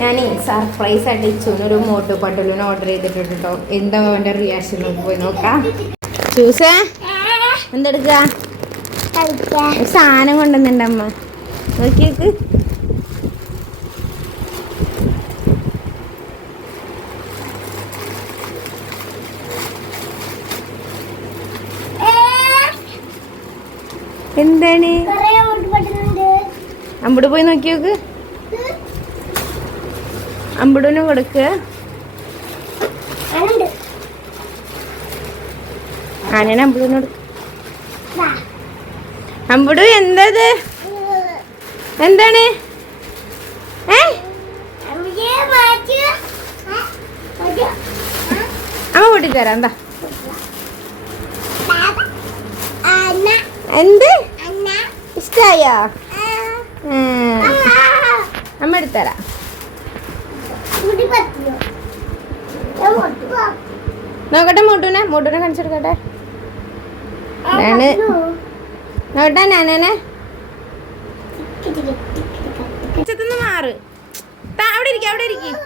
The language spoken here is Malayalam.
ഞാനേ സർപ്രൈസ് ആയിട്ട് ഇച്ചൂനൊരു മോട്ടു പട്ടലൂന് ഓർഡർ ചെയ്തിട്ടുണ്ട് കേട്ടോ. എന്താ അവൻ്റെ റിയാക്ഷൻ നമുക്ക് പോയി നോക്കാം. ചൂസേ എന്തെടുക്ക സാധനം കൊണ്ടുവന്നുണ്ട് അമ്മ, നോക്കിയേക്ക്. എന്താണ് അമ്പട് പോയി നോക്കി നോക്ക്. അമ്പടൂനും കൊടുക്കുക. ഞാൻ അമ്പടൂന് കൊടുക്ക. അമ്പടു എന്തത് എന്താണ്? അമ്മ കൂട്ടിത്തരാം. എന്താ എന്ത് ഇഷ്ടായോ? അമ്മ എടുത്തരാം. നോക്കട്ടെ മോട്ടൂനെ കാണിച്ചെടുക്കട്ടെ. നോട്ടെ ഞാനെ മാറ്. അവിടെ ഇരിക്കും.